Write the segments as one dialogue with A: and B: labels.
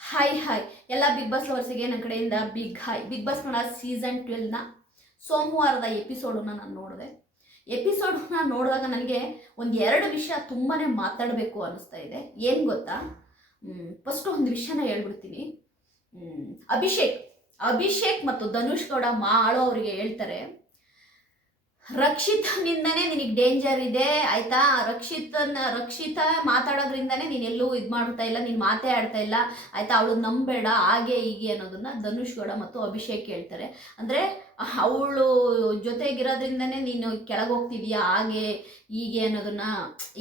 A: Hi hi ಎಲ್ಲ big boss ಲವರ್ಸಿಗೆ ನನ್ನ ಕಡೆಯಿಂದ big hi big boss Kannada season ಟ್ವೆಲ್ನ ಸೋಮವಾರದ ಎಪಿಸೋಡನ್ನ ನಾನು ನೋಡಿದೆ. ಎಪಿಸೋಡನ್ನ ನೋಡಿದಾಗ ನನಗೆ ಒಂದು ಎರಡು ವಿಷಯ ತುಂಬಾ ಮಾತಾಡಬೇಕು ಅನ್ನಿಸ್ತಾ ಇದೆ. ಏನು ಗೊತ್ತಾ? ಫಸ್ಟು ಒಂದು ವಿಷಯನ ಹೇಳ್ಬಿಡ್ತೀನಿ. ಅಭಿಷೇಕ್. ಅಭಿಷೇಕ್ ಮತ್ತು ಧನುಷ್ ಗೌಡ ಮಾಳೋ ಅವರಿಗೆ ಹೇಳ್ತಾರೆ. ರಕ್ಷಿತನಿಂದನೇ ನಿನಗೆ ಡೇಂಜರ್ ಇದೆ, ಆಯ್ತಾ? ರಕ್ಷಿತನ, ರಕ್ಷಿತ ಮಾತಾಡೋದ್ರಿಂದನೇ ನೀನು ಎಲ್ಲೂ ಇದು ಮಾಡ್ತಾ ಇಲ್ಲ, ನೀನು ಮಾತೇ ಆಡ್ತಾ ಇಲ್ಲ. ಆಯ್ತಾ? ಅವಳು ನಂಬೇಡ, ಹಾಗೆ ಹೀಗೆ ಅನ್ನೋದನ್ನ ಧನುಷ್ ಗೌಡ ಮತ್ತು ಅಭಿಷೇಕ್ ಹೇಳ್ತಾರೆ. ಅಂದರೆ ಅವಳು ಜೊತೆಗಿರೋದ್ರಿಂದನೇ ನೀನು ಕೆಳಗೆ ಹೋಗ್ತಿದ್ಯಾ ಹಾಗೆ ಹೀಗೆ ಅನ್ನೋದನ್ನ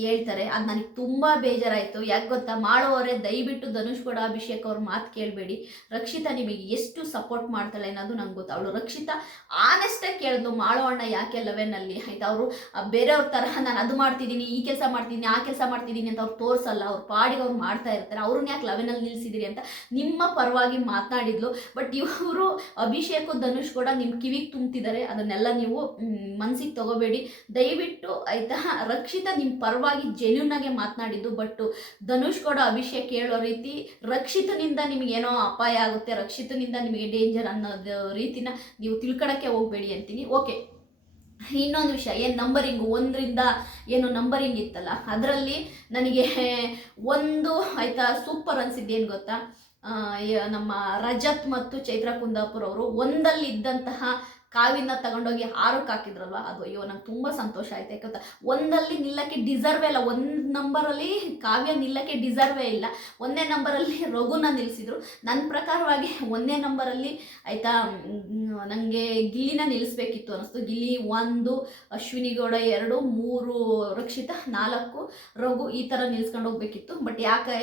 A: ಹೇಳ್ತಾರೆ. ಅದು ನನಗೆ ತುಂಬ ಬೇಜಾರಾಯಿತು. ಯಾಕೆ ಗೊತ್ತಾ? ಮಾಡೋವರೇ ದಯವಿಟ್ಟು ಧನುಷ್ ಕೂಡ ಅಭಿಷೇಕ್ ಅವ್ರ ಮಾತು ಕೇಳಬೇಡಿ. ರಕ್ಷಿತಾ ನಿಮಗೆ ಎಷ್ಟು ಸಪೋರ್ಟ್ ಮಾಡ್ತಾಳೆ ಅನ್ನೋದು ನಂಗೆ ಗೊತ್ತು? ಅವಳು ರಕ್ಷಿತಾ ಆನೆಸ್ಟಾಗಿ ಕೇಳಿದ್ಲು ಮಾಡೋ ಅಣ್ಣ ಯಾಕೆ ಲೆವೆನಲ್ಲಿ ಆಯ್ತಾ? ಅವರು ಬೇರೆಯವ್ರ ತರಹ ನಾನು ಅದು ಮಾಡ್ತಿದ್ದೀನಿ ಈ ಕೆಲಸ ಮಾಡ್ತಿದ್ದೀನಿ ಆ ಕೆಲಸ ಮಾಡ್ತಿದ್ದೀನಿ ಅಂತ ಅವ್ರು ತೋರಿಸಲ್ಲ. ಅವ್ರ ಪಾಡಿಗೆ ಅವ್ರು ಮಾಡ್ತಾ ಇರ್ತಾರೆ. ಅವ್ರನ್ನ ಯಾಕೆ ಲೆವೆನಲ್ಲಿ ನಿಲ್ಸಿದಿರಿ ಅಂತ ನಿಮ್ಮ ಪರವಾಗಿ ಮಾತನಾಡಿದ್ಲು. ಬಟ್ ಇವರು ಅಭಿಷೇಕ್, ಧನುಷ್ ಕೂಡ ನಿಮ್ಮ ಕಿವಿಗೆ ತುಂಬ್ತಿದ್ದಾರೆ. ಅದನ್ನೆಲ್ಲ ನೀವು ಮನಸ್ಸಿಗೆ ತಗೋಬೇಡಿ. ದಯವಿಟ್ಟು ಆಯ್ತಾ, ರಕ್ಷಿತಾ ನಿಮ್ಮ ಪರವಾಗಿ ಜೆನ್ಯೂನ್ ಆಗಿ ಮಾತನಾಡಿದ್ದು ಬಟ್ ಧನುಷ್ ಕೂಡ ಅಭಿಷೇಕ್ ಹೇಳೋ ರೀತಿ, ರಕ್ಷಿತನಿಂದ ನಿಮಗೇನೋ ಅಪಾಯ ಆಗುತ್ತೆ, ರಕ್ಷಿತನಿಂದ ನಿಮಗೆ ಡೇಂಜರ್ ಅನ್ನೋದು ರೀತಿನ ನೀವು ತಿಳ್ಕೊಳಕ್ಕೆ ಹೋಗಬೇಡಿ ಅಂತೀನಿ. ಓಕೆ ಇನ್ನೊಂದು ವಿಷಯ, ಏನು ನಂಬರಿಂಗ್ ಒಂದರಿಂದ ಏನು ನಂಬರಿಂಗ್ ಇತ್ತಲ್ಲ, ಅದರಲ್ಲಿ ನನಗೆ ಒಂದು, ಆಯಿತಾ ಸೂಪರ್ ಅನ್ಸಿದ್ದು ಏನು ಗೊತ್ತಾ? ನಮ್ಮ ರಜತ್ ಮತ್ತು ಚೈತ್ರ ಕುಂದಾಪುರ್ ಅವರು ಒಂದಲ್ಲಿ ಇದ್ದಂತಹ ಕಾವಿನ ತಗೊಂಡೋಗಿ ಹಾರಕ್ಕೆ ಹಾಕಿದ್ರಲ್ವ? ಅದು ಅಯ್ಯೋ, ನಂಗೆ ತುಂಬ ಸಂತೋಷ ಆಯ್ತು. ಯಾಕಂತ ಒಂದಲ್ಲಿ ನಿಲ್ಲಕ್ಕೆ ಡಿಸರ್ವೇ ಇಲ್ಲ. ಒಂದು ನಂಬರಲ್ಲಿ ಕಾವ್ಯ ನಿಲ್ಲಕ್ಕೆ ಡಿಸರ್ವೇ ಇಲ್ಲ. ಒಂದೇ ನಂಬರಲ್ಲಿ ರಘುನ ನಿಲ್ಲಿಸಿದ್ರು ನನ್ನ ಪ್ರಕಾರವಾಗಿ ಒಂದೇ ನಂಬರಲ್ಲಿ ಆಯಿತಾ ನನಗೆ ಗಿಲ್ಲಿನ ನಿಲ್ಲಿಸ್ಬೇಕಿತ್ತು ಅನಿಸ್ತು. ಗಿಲ್ಲಿ ಒಂದು, ಅಶ್ವಿನಿ ಗೌಡ ಎರಡು, ಮೂರು, ರಕ್ಷಿತ ನಾಲ್ಕು, ರಘು ಈ ಥರ ನಿಲ್ಸ್ಕೊಂಡು ಹೋಗ್ಬೇಕಿತ್ತು. ಬಟ್ ಯಾಕೆ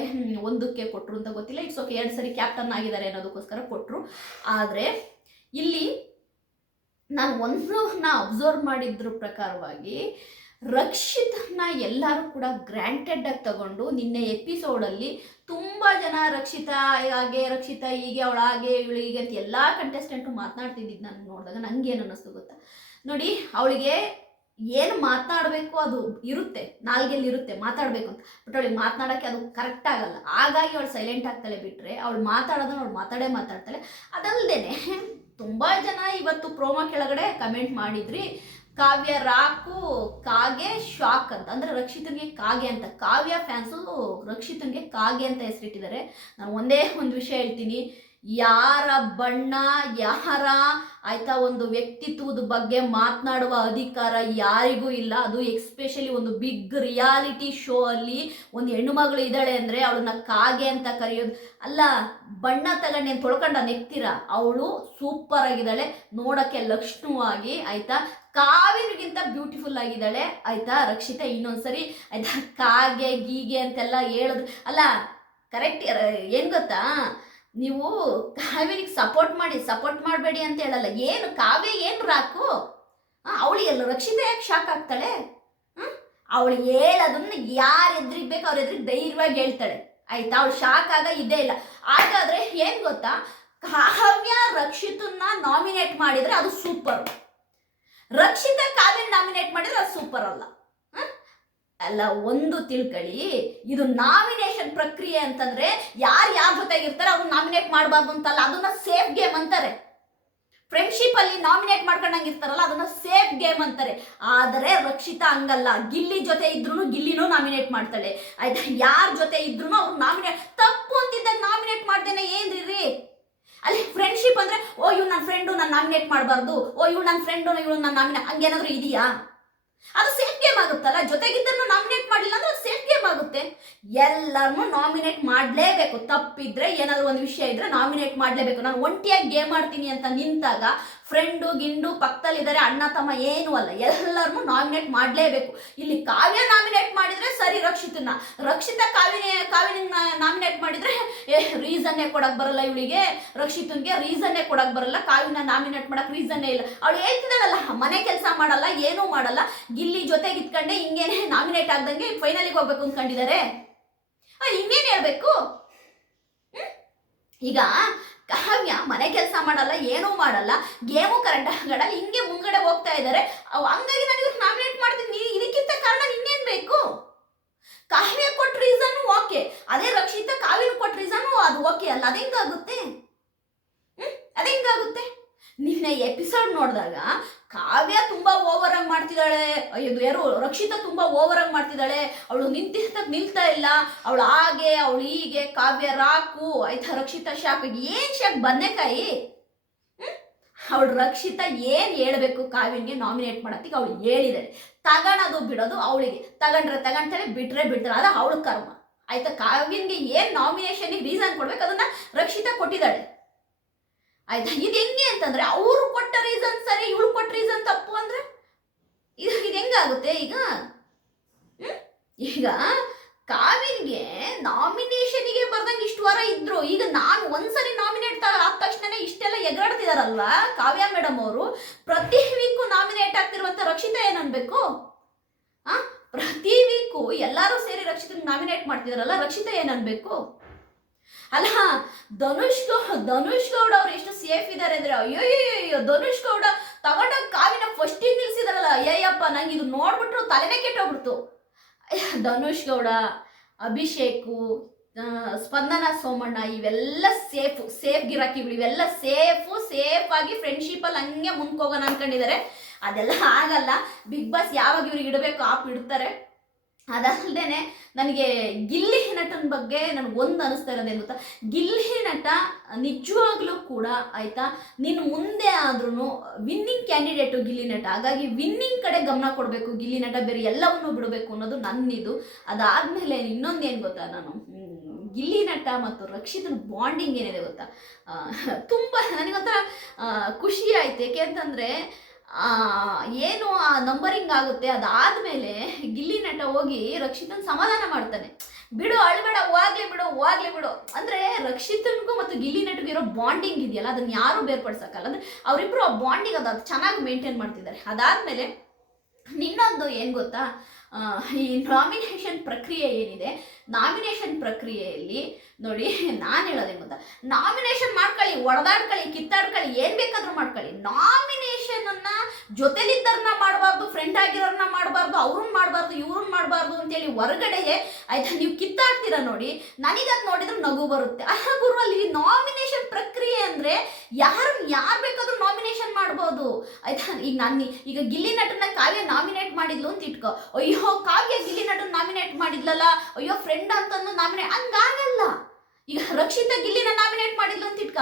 A: ಒಂದಕ್ಕೆ ಕೊಟ್ಟರು ಅಂತ ಗೊತ್ತಿಲ್ಲ. ಇಟ್ಸ್ ಓಕೆ ಎರಡು ಸರಿ ಕ್ಯಾಪ್ಟನ್ ಆಗಿದ್ದಾರೆ ಅನ್ನೋದಕ್ಕೋಸ್ಕರ ಕೊಟ್ಟರು ಆದರೆ ಇಲ್ಲಿ ನಾನು ಒಂದು ನಾ ಅಬ್ಸರ್ವ್ ಮಾಡಿದ್ರ ಪ್ರಕಾರವಾಗಿ ರಕ್ಷಿತನ ಎಲ್ಲರೂ ಕೂಡ ಗ್ರ್ಯಾಂಟೆಡ್ ಆಗಿ ತಗೊಂಡು ನಿನ್ನೆ ಎಪಿಸೋಡಲ್ಲಿ ತುಂಬ ಜನ ರಕ್ಷಿತಾ ಹಾಗೆ, ರಕ್ಷಿತಾ ಹೀಗೆ, ಅವಳ ಹಾಗೆ, ಇವಳು ಹೀಗೆ ಅಂತ ಎಲ್ಲ ಕಂಟೆಸ್ಟೆಂಟು ಮಾತನಾಡ್ತಿದ್ದಿದ್ದು ನಾನು ನೋಡಿದಾಗ ನನಗೇನು ಅನ್ನಿಸ್ತು ಗೊತ್ತಾ? ನೋಡಿ, ಅವಳಿಗೆ ಏನು ಮಾತನಾಡಬೇಕು ಅದು ಇರುತ್ತೆ, ನಾಲ್ಗೆಲ್ಲಿ ಇರುತ್ತೆ ಮಾತಾಡಬೇಕು ಅಂತ. ಬಟ್ ಅವಳಿಗೆ ಮಾತನಾಡೋಕ್ಕೆ ಅದು ಕರೆಕ್ಟ್ ಆಗಲ್ಲ. ಹಾಗಾಗಿ ಅವಳು ಸೈಲೆಂಟ್ ಆಗ್ತಾಳೆ ಬಿಟ್ಟರೆ ಅವಳು ಮಾತಾಡೋದನ್ನ ಅವಳು ಮಾತಾಡೇ ಮಾತಾಡ್ತಾಳೆ. ಅದಲ್ದೇನೆ ತುಂಬ ಜನ ಇವತ್ತು ಪ್ರೋಮೋ ಕೆಳಗಡೆ ಕಮೆಂಟ್ ಮಾಡಿದ್ರಿ. ಕಾವ್ಯ ರಾಕು, ಕಾಗೆ ಶಾಕ್ ಅಂತ. ಅಂದರೆ ರಕ್ಷಿತನಿಗೆ ಕಾಗೆ ಅಂತ. ಕಾವ್ಯ ಫ್ಯಾನ್ಸು ರಕ್ಷಿತನಿಗೆ ಕಾಗೆ ಅಂತ ಹೆಸರಿಟ್ಟಿದ್ದಾರೆ. ನಾನು ಒಂದೇ ಒಂದು ವಿಷಯ ಹೇಳ್ತೀನಿ. ಯಾರ ಬಣ್ಣ, ಯಾರ ಆಯ್ತಾ ಒಂದು ವ್ಯಕ್ತಿತ್ವದ ಬಗ್ಗೆ ಮಾತನಾಡುವ ಅಧಿಕಾರ ಯಾರಿಗೂ ಇಲ್ಲ. ಅದು ಎಕ್ಸ್ಪೆಷಲಿ ಒಂದು ಬಿಗ್ ರಿಯಾಲಿಟಿ ಶೋ ಅಲ್ಲಿ ಒಂದು ಹೆಣ್ಣು ಮಗಳು ಇದ್ದಾಳೆ ಅಂದರೆ ಅವಳನ್ನ ಕಾಗೆ ಅಂತ ಕರೆಯೋದು. ಅಲ್ಲ, ಬಣ್ಣ ತಗೊಂಡು ಏನು ತೊಳ್ಕೊಂಡ ನೆಕ್ತೀರಾ? ಅವಳು ಸೂಪರ್ ಆಗಿದ್ದಾಳೆ. ನೋಡೋಕ್ಕೆ ಲಕ್ಷ್ಮವಾಗಿ ಆಯ್ತಾ? ಕಾವಿನಿಗಿಂತ ಬ್ಯೂಟಿಫುಲ್ ಆಗಿದ್ದಾಳೆ. ಆಯ್ತಾ? ರಕ್ಷಿತಾ, ಇನ್ನೊಂದ್ಸರಿ ಆಯ್ತಾ? ಕಾಗೆ, ಗೀಗೆ ಅಂತೆಲ್ಲ ಹೇಳಿದ್ರು ಅಲ್ಲ ಕರೆಕ್ಟ್ ಏನು ಗೊತ್ತಾ? ನೀವು ಕಾವ್ಯನಿಗೆ ಸಪೋರ್ಟ್ ಮಾಡಿ ಸಪೋರ್ಟ್ ಮಾಡಬೇಡಿ ಅಂತ ಹೇಳಲ್ಲ. ಏನು, ಕಾವ್ಯ ಏನು ರಾಕು? ಅವಳು ಎಲ್ಲ ರಕ್ಷಿತ ಯಾಕೆ ಶಾಕ್ ಆಗ್ತಾಳೆ? ಅವಳು ಹೇಳೋದನ್ನ ಯಾರು ಎದ್ರಿಗೆ ಬೇಕು ಅವ್ರ ಎದ್ರಿಗೆ ಧೈರ್ಯವಾಗಿ ಹೇಳ್ತಾಳೆ. ಆಯ್ತಾ? ಅವಳು ಶಾಕ್ ಆಗ ಇದೇ ಇಲ್ಲ. ಹಾಗಾದ್ರೆ ಏನು ಗೊತ್ತಾ? ಕಾವ್ಯ ರಕ್ಷಿತನ್ನ ನಾಮಿನೇಟ್ ಮಾಡಿದ್ರೆ ಅದು ಸೂಪರ್ ರಕ್ಷಿತ ಕಾವ್ಯ ನಾಮಿನೇಟ್ ಮಾಡಿದ್ರೆ ಅದು ಸೂಪರ್ ಅಲ್ಲ? ಅಲ್ಲ, ಒಂದು ತಿಳ್ಕೊಳ್ಳಿ ಇದು ನಾಮಿನೇಷನ್ ಪ್ರಕ್ರಿಯೆ ಅಂತಂದ್ರೆ ಯಾರು ಯಾರ ಜೊತೆಗಿರ್ತಾರೆ ಅವ್ರು ನಾಮಿನೇಟ್ ಮಾಡಬಾರ್ದು ಅಂತಲ್ಲ, ಅದನ್ನ ಸೇಫ್ ಗೇಮ್ ಅಂತಾರೆ. ಫ್ರೆಂಡ್ಶಿಪ್ ಅಲ್ಲಿ ನಾಮಿನೇಟ್ ಮಾಡ್ಕೊಂಡಂಗೆ ಇರ್ತಾರಲ್ಲ, ಅದನ್ನ ಸೇಫ್ ಗೇಮ್ ಅಂತಾರೆ. ಆದರೆ ರಕ್ಷಿತಾ ಹಂಗಲ್ಲ. ಗಿಲ್ಲಿ ಜೊತೆ ಇದ್ರು ಗಿಲ್ಲಿನೂ ನಾಮಿನೇಟ್ ಮಾಡ್ತಾಳೆ. ಆಯ್ತಾ? ಯಾರ ಜೊತೆ ಇದ್ರು ಅವ್ರು ನಾಮಿನೇಟ್ ತಪ್ಪು ಅಂತಿದ್ದಾಗ ನಾಮಿನೇಟ್ ಮಾಡ್ದೇನೆ ಏನ್ರಿ ಅಲ್ಲಿ ಫ್ರೆಂಡ್ಶಿಪ್ ಅಂದ್ರೆ, ಓ ಇವ್ ನನ್ನ ಫ್ರೆಂಡು ನಾನು ನಾಮಿನೇಟ್ ಮಾಡಬಾರ್ದು. ಓ ಇವ್ ನನ್ನ ಫ್ರೆಂಡು ಇವಳು ನನ್ನ ನಾಮಿನೇಟ್ ಹಂಗೇನಾದ್ರೂ ಇದೆಯಾ? ಅದು ಸೇಫ್ ಗೇಮ್ ಆಗುತ್ತಲ್ಲ? ಜೊತೆಗಿದ್ದನ್ನು ನಾಮಿನೇಟ್ ಮಾಡಿಲ್ಲ ಅಂದ್ರೆ ಅದು ಸೇಫ್ ಗೇಮ್ ಆಗುತ್ತೆ. ಎಲ್ಲರನ್ನೂ ನಾಮಿನೇಟ್ ಮಾಡಲೇಬೇಕು. ತಪ್ಪಿದ್ರೆ ಏನಾದರೂ ಒಂದು ವಿಷಯ ಇದ್ರೆ ನಾಮಿನೇಟ್ ಮಾಡಲೇಬೇಕು. ನಾನು ಒಂಟಿಯಾಗಿ ಗೇಮ್ ಆಡ್ತೀನಿ ಅಂತ ನಿಂತಾಗ ಫ್ರೆಂಡು ಗಿಂಡು, ಪಕ್ಕದಲ್ಲಿದ್ದಾರೆ ಅಣ್ಣ, ತಮ್ಮ ಏನೂ ಅಲ್ಲ. ಎಲ್ಲರನ್ನೂ ನಾಮಿನೇಟ್ ಮಾಡಲೇಬೇಕು. ಇಲ್ಲಿ ಕಾವ್ಯ ನಾಮಿನೇಟ್ ರಕ್ಷಿತನ, ರಕ್ಷಿತ ಕಾವಿನ ಕಾವಿನ ನಾಮಿನೇಟ್ ಮಾಡಿದ್ರೆ ರೀಸನ್ನೇ ಕೊಡಕ್ ಬರಲ್ಲ ಇವಳಿಗೆ. ರಕ್ಷಿತನ್ಗೆ ರೀಸನ್ನೇ ಕೊಡಕ್ ಬರಲ್ಲ, ಕಾವಿನ ನಾಮಿನೇಟ್ ಮಾಡಕ್ ರೀಸನ್ನೇ ಇಲ್ಲ. ಅವಳು ಹೇಳ್ತಿದ್ದಾಳಲ್ಲ, ಮನೆ ಕೆಲಸ ಮಾಡಲ್ಲ, ಏನೂ ಮಾಡಲ್ಲ. ಗಿಲ್ಲಿ ಜೊತೆಗೆ ಇತ್ಕೊಂಡೆ ಹಿಂಗೇನೆ ನಾಮಿನೇಟ್ ಆಗ್ದಂಗೆ ಫೈನಲಿಗೆ ಹೋಗ್ಬೇಕು ಅಂದ್ಕೊಂಡಿದ್ದಾರೆ ಹಿಂಗೇನು ಇನ್ನೇನ್ ಹೇಳ್ಬೇಕು? ಈಗ ಕಾವ್ಯ ಮನೆ ಕೆಲಸ ಮಾಡಲ್ಲ, ಏನೂ ಮಾಡಲ್ಲ, ಗೇಮು ಕರೆಂಟ್ ಆಗಲ್ಲ ಹಿಂಗೆ ಮುಂಗಡೆ ಹೋಗ್ತಾ ಇದ್ದಾರೆ ಹಂಗಾಗಿ ನಾನು ಇವ್ರು ನಾಮಿನೇಟ್ ಮಾಡ್ತೀನಿ, ಇದಕ್ಕಿಂತ ಕಾರಣ ಇನ್ನೇನ್ ಬೇಕು? ಕಾವ್ಯ ಕೊಟ್ಟ ರೀಸನ್ ಓಕೆ ಅದೇ ರಕ್ಷಿತ ಕಾವ್ಯ ಕೊಟ್ಟ ರೀಸನ್ ಅದು ಓಕೆ ಅಲ್ಲ. ಅದೆಂಗಾಗುತ್ತೆ ಹ್ಮ್? ಅದೆಂಗಾಗುತ್ತೆ ನಿನ್ನೆ ಎಪಿಸೋಡ್ ನೋಡಿದಾಗ ಕಾವ್ಯ ತುಂಬಾ ಓವರ್ ಆಗಿ ಮಾಡ್ತಿದ್ದಾಳೆ. ಅಯ್ಯೋ ಯಾರು? ರಕ್ಷಿತಾ ತುಂಬಾ ಓವರ್ ಆಗಿ ಮಾಡ್ತಿದ್ದಾಳೆ. ಅವಳು ನಿಂತಿದ್ದಕ್ಕೆ ನಿಲ್ತಾ ಇಲ್ಲ. ಅವಳು ಹಾಗೆ, ಅವಳು ಹೀಗೆ, ಕಾವ್ಯ ರಾಕು, ಆಯ್ತಾ ರಕ್ಷಿತಾ ಶಾಕ್ ಏನ್ ಶಾಕ್? ಬದನೆಕಾಯಿ? ಅವಳು ರಕ್ಷಿತ ಏನ್ ಹೇಳಬೇಕು ಕಾವ್ಯನ್ಗೆ ನಾಮಿನೇಟ್ ಮಾಡೋದಕ್ಕೆ ಅವಳು ಹೇಳಿದ್ದಾರೆ ತಗೊಳೋದು ಬಿಡೋದು ಅವಳಿಗೆ. ತಗೊಂಡ್ರೆ ತಗೊಂತಾರೆ ಬಿಟ್ರೆ ಬಿಡ್ತಾರೆ ಅದ ಅವಳ ಕರ್ಮ. ಆಯ್ತಾ? ಕಾವ್ಯನ್ಗೆ ಏನ್ ನಾಮಿನೇಷನ್ಗೆ ರೀಸನ್ ಕೊಡ್ಬೇಕು ಅದನ್ನ ರಕ್ಷಿತ ಕೊಟ್ಟಿದ್ದಾಳೆ. ಆಯ್ತಾ? ಇದು ಹೆಂಗೆ ಅಂತಂದ್ರೆ ಅವರು ಕೊಟ್ಟ ರೀಸನ್ ಸರಿ, ಇವಳು ಕೊಟ್ಟ ರೀಸನ್ ತಪ್ಪು ಅಂದ್ರೆ ಇದು ಇದು ಹೆಂಗಾಗುತ್ತೆ ಈಗ? ಈಗ ಕಾವಿನ್ಗೆ ನಾಮಿನೇಷನ್ಗೆ ಬರ್ದಂಗೆ ಇಷ್ಟು ವಾರ ಇದ್ರು. ಈಗ ನಾನು ಒಂದ್ಸರಿ ನಾಮಿನೇಟ್ ಆದ ತಕ್ಷಣ ಎಗರಾಡ್ತಿದಾರಲ್ವಾ ಕಾವ್ಯ ಮೇಡಮ್ ಅವರು, ಪ್ರತಿ ವೀಕು ನಾಮಿನೇಟ್ ಆಗ್ತಿರುವಂತ ರಕ್ಷಿತಾ ಏನ್ ಅನ್ಬೇಕು? ಆ? ಪ್ರತಿ ವೀಕು ಎಲ್ಲರೂ ಸೇರಿ ರಕ್ಷಿತ ನಾಮಿನೇಟ್ ಮಾಡ್ತಿದಾರಲ್ಲ, ರಕ್ಷಿತಾ ಏನ್ ಅನ್ಬೇಕು? ಅಲ್ಲ, ಧನುಷ್ ಧನುಷ್ ಗೌಡ ಅವ್ರು ಎಷ್ಟು ಸೇಫ್ ಇದಾರೆ ಅಂದ್ರೆ ಅಯ್ಯೋ ಧನುಷ್ ಗೌಡ ತಗೊಂಡ ಕಾವಿನ ಫಸ್ಟಿಗೆ ನಿಲ್ಸಿದಾರಲ್ಲ, ಅಯ್ಯಯ್ಯಪ್ಪ, ನಂಗೆ ಇದು ನೋಡ್ಬಿಟ್ರು ತಲೆನೇ ಕೆಟ್ಟೋಗ್ಬಿಡ್ತು. ಧನುಷ್ ಗೌಡ, ಅಭಿಷೇಕು ಸ್ಪಂದನ, ಸೋಮಣ್ಣ, ಇವೆಲ್ಲ ಸೇಫು, ಸೇಫ್ ಗಿರಾಕಿಗಳು, ಇವೆಲ್ಲ ಸೇಫು, ಸೇಫ್ ಆಗಿ ಫ್ರೆಂಡ್ಶಿಪ್ ಅಲ್ಲಿ ಹಂಗೆ ಮುಂದ್ಕೋಗೋಣ ಅನ್ಕೊಂಡಿದ್ದಾರೆ ಅದೆಲ್ಲ ಆಗಲ್ಲ. ಬಿಗ್ ಬಾಸ್ ಯಾವಾಗ ಇವ್ರಿಗೆ ಇಡಬೇಕು ಆಪ್ ಇಡ್ತಾರೆ. ಅದಲ್ಲದೇನೆ ನನಗೆ ಗಿಲ್ಲಿ ನಟನ ಬಗ್ಗೆ ನನಗೆ ಒಂದು ಅನಿಸ್ತಾ ಇರೋದೇನು ಗೊತ್ತಾ? ಗಿಲ್ಲಿ ನಟ ನಿಜವಾಗ್ಲೂ ಕೂಡ ಆಯ್ತಾ, ನೀನು ಮುಂದೆ ಆದ್ರೂ ವಿನ್ನಿಂಗ್ ಕ್ಯಾಂಡಿಡೇಟು ಗಿಲ್ಲಿ ನಟ. ಹಾಗಾಗಿ ವಿನ್ನಿಂಗ್ ಕಡೆ ಗಮನ ಕೊಡಬೇಕು, ಗಿಲ್ಲಿ ನಟ ಬೇರೆ ಎಲ್ಲವನ್ನೂ ಬಿಡಬೇಕು ಅನ್ನೋದು ನನ್ನಿದು. ಅದಾದ್ಮೇಲೆ ಇನ್ನೊಂದು ಏನು ಗೊತ್ತಾ ನಾನು? ಗಿಲ್ಲಿ ನಟ ಮತ್ತು ರಕ್ಷಿತನ ಬಾಂಡಿಂಗ್ ಏನಿದೆ ಗೊತ್ತಾ? ತುಂಬ ನನಗೊಂಥರ ಖುಷಿ ಆಯ್ತು. ಯಾಕೆ ಅಂತಂದರೆ ಏನು ಆ ನಂಬರಿಂಗ್ ಆಗುತ್ತೆ ಅದಾದ್ಮೇಲೆ ಗಿಲ್ಲಿ ನಟ ಹೋಗಿ ರಕ್ಷಿತನ್ ಸಮಾಧಾನ ಮಾಡ್ತಾನೆ. ಬಿಡು, ಅಳ್ಬೇಡ, ಹೋಗ್ಲಿ ಬಿಡು ಹೋಗ್ಲಿ ಬಿಡು. ಅಂದ್ರೆ ರಕ್ಷಿತನ್ಗೂ ಮತ್ತು ಗಿಲ್ಲಿ ನಟಗೂ ಇರೋ ಬಾಂಡಿಂಗ್ ಇದೆಯಲ್ಲ, ಅದನ್ನ ಯಾರು ಬೇರ್ಪಡಿಸೋಕ್ಕಲ್ಲ. ಅಂದ್ರೆ ಅವರಿಬ್ಬರು ಆ ಬಾಂಡಿಂಗ್ ಅದು ಚೆನ್ನಾಗಿ ಮೇಂಟೈನ್ ಮಾಡ್ತಿದ್ದಾರೆ. ಅದಾದ್ಮೇಲೆ ನಿನ್ನೊಂದು ಏನು ಗೊತ್ತಾ? ಈ ನಾಮಿನೇಷನ್ ಪ್ರಕ್ರಿಯೆ ಏನಿದೆ? ನಾಮಿನೇಷನ್ ಪ್ರಕ್ರಿಯೆಯಲ್ಲಿ ನೋಡಿ, ನಾನು ಹೇಳೋದೇ ಗೊತ್ತಾ? ನಾಮಿನೇಷನ್ ಮಾಡ್ಕೊಳ್ಳಿ, ಒಡೆದಾಡ್ಕೊಳ್ಳಿ, ಕಿತ್ತಾಡ್ಕೊಳ್ಳಿ, ಏನು ಬೇಕಾದ್ರೂ ಮಾಡ್ಕೊಳ್ಳಿ. ನಾಮಿನೇಷನ್ ಅನ್ನ ಜೊತೆಲಿದ್ದರನ್ನ ಮಾಡಬಾರ್ದು ಫ್ರೆಂಡ್ ಆಗಿರೋರ್ನ ಮಾಡಬಾರ್ದು, ಅವ್ರನ್ನ ಮಾಡಬಾರ್ದು, ಇವ್ರನ್ನ ಮಾಡಬಾರ್ದು ಅಂತೇಳಿ ಹೊರಗಡೆಗೆ ಆಯ್ತಾ, ನೀವು ಕಿತ್ತಾಡ್ತೀರಾ ನೋಡಿ, ನನಗದು ನೋಡಿದ್ರೆ ನಗು ಬರುತ್ತೆ. ಅಲ್ಲ ಗುರು ನಾಮಿನೇಷನ್ ಪ್ರಕ್ರಿಯೆ ಅಂದ್ರೆ ಯಾರನ್ನ ಯಾರು ಬೇಕಾದ್ರೂ ನಾಮಿನೇಷನ್ ಮಾಡ್ಬೋದು. ಆಯ್ತಾ, ಈಗ ನಾನು ಈಗ ಗಿಲ್ಲಿ ನಟನ ಕಾವ್ಯ ನಾಮಿನೇಟ್ ಮಾಡಿದ್ಲು ಅಂತ ಇಟ್ಕೋ. ಅಯ್ಯೋ, ಕಾವ್ಯ ಗಿಲ್ಲಿ ನಟನ ನಾಮಿನೇಟ್ ಮಾಡಿದ್ಲಲ್ಲ, ಅಯ್ಯೋ ಫ್ರೆಂಡ್ ಅಂತಂದು ನಾಮಿನೇಟ್ ಹಂಗಾಗಲ್ಲ. ಈಗ ರಕ್ಷಿತ ಗಿಲ್ಲಿನ ನಾಮಿನೇಟ್ ಮಾಡಿದ್ಲು ಅಂತ ಇಟ್ಕ.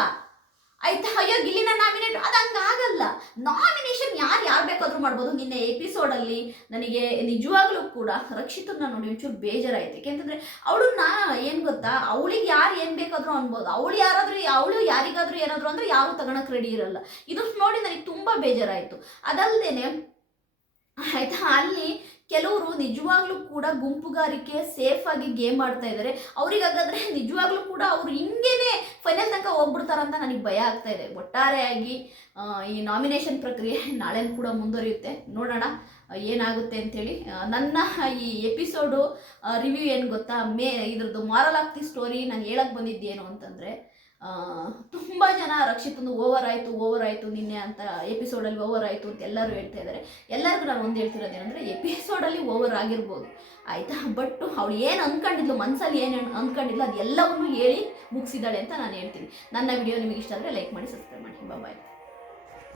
A: ಆಯ್ತಾ? ಅಯ್ಯೋ, ಗಿಲ್ಲಿನ ನಾಮಿನೇಟ್ ಅದು ಹಂಗಾಗಲ್ಲ. ನಾಮಿನೇಷನ್ ಯಾರು ಯಾರು ಬೇಕಾದ್ರೂ ಮಾಡ್ಬೋದು. ನಿನ್ನೆ ಎಪಿಸೋಡಲ್ಲಿ ನನಗೆ ನಿಜವಾಗ್ಲೂ ಕೂಡ ರಕ್ಷಿತನ್ನ ನೋಡಿ ಒಂಚೂರು ಬೇಜಾರಾಯ್ತು. ಯಾಕೆಂತಂದ್ರೆ ಅವಳನ್ನ ಏನು ಗೊತ್ತಾ? ಅವಳಿಗೆ ಯಾರು ಏನು ಬೇಕಾದರೂ ಅನ್ಬೋದು. ಅವಳು ಯಾರಾದರೂ, ಅವಳು ಯಾರಿಗಾದ್ರೂ ಏನಾದರೂ ಅಂದ್ರೆ ಯಾರು ತಗೊಳಕ್ ರೆಡಿ ಇರಲ್ಲ. ಇದು ನೋಡಿ ನನಗೆ ತುಂಬಾ ಬೇಜಾರಾಯಿತು. ಅದಲ್ದೇನೆ, ಆಯ್ತಾ? ಅಲ್ಲಿ ಕೆಲವರು ನಿಜವಾಗ್ಲೂ ಕೂಡ ಗುಂಪುಗಾರಿಕೆ ಸೇಫ್ ಆಗಿ ಗೇಮ್ ಆಡ್ತಾ ಇದ್ದಾರೆ ಅವ್ರಿಗೆ ಹಾಗಾದ್ರೆ ನಿಜವಾಗ್ಲೂ ಕೂಡ ಅವ್ರು ಹಿಂಗೇನೆ ಫೈನಲ್ ತನಕ ಹೋಗ್ಬಿಡ್ತಾರಂತ ನನಗೆ ಭಯ ಆಗ್ತಾ ಇದೆ. ಒಟ್ಟಾರೆಯಾಗಿ ಈ ನಾಮಿನೇಷನ್ ಪ್ರಕ್ರಿಯೆ ನಾಳೆ ಕೂಡ ಮುಂದುವರಿಯುತ್ತೆ. ನೋಡೋಣ ಏನಾಗುತ್ತೆ ಅಂತೇಳಿ. ನನ್ನ ಈ ಎಪಿಸೋಡು ರಿವ್ಯೂ ಏನು ಗೊತ್ತಾ? ಮೇ, ಇದ್ರದ್ದು ಮಾರಲ್ ಆಗ್ತಿ ಸ್ಟೋರಿ ನಾನು ಹೇಳಕ್ಕೆ ಬಂದಿದ್ದೇನು ಅಂತಂದರೆ ತುಂಬ ಜನ ರಕ್ಷಿತಂದು ಓವರ್ ಆಯಿತು ಓವರ್ ಆಯಿತು ನಿನ್ನೆ ಅಂತ ಎಪಿಸೋಡಲ್ಲಿ ಓವರ್ ಆಯಿತು ಅಂತ ಎಲ್ಲರೂ ಹೇಳ್ತಾ ಇದ್ದಾರೆ ಎಲ್ಲರಿಗೂ ನಾನು ಒಂದು ಹೇಳ್ತಿರೋದೇನೆಂದರೆ, ಎಪಿಸೋಡಲ್ಲಿ ಓವರ್ ಆಗಿರ್ಬೋದು ಆಯಿತಾ? ಬಟ್ ಅವಳು ಏನು ಅಂದ್ಕೊಂಡಿದ್ಲು ಮನಸ್ಸಲ್ಲಿ ಏನು ಅಂದ್ಕೊಂಡಿದ್ಲು ಅದೆಲ್ಲವನ್ನೂ ಹೇಳಿ ಮುಗಿಸಿದ್ದಾಳೆ ಅಂತ ನಾನು ಹೇಳ್ತೀನಿ. ನನ್ನ ವಿಡಿಯೋ ನಿಮಗೆ ಇಷ್ಟ ಆದರೆ ಲೈಕ್ ಮಾಡಿ, ಸಬ್ಸ್ಕ್ರೈಬ್ ಮಾಡಿ. ಬಾಯ್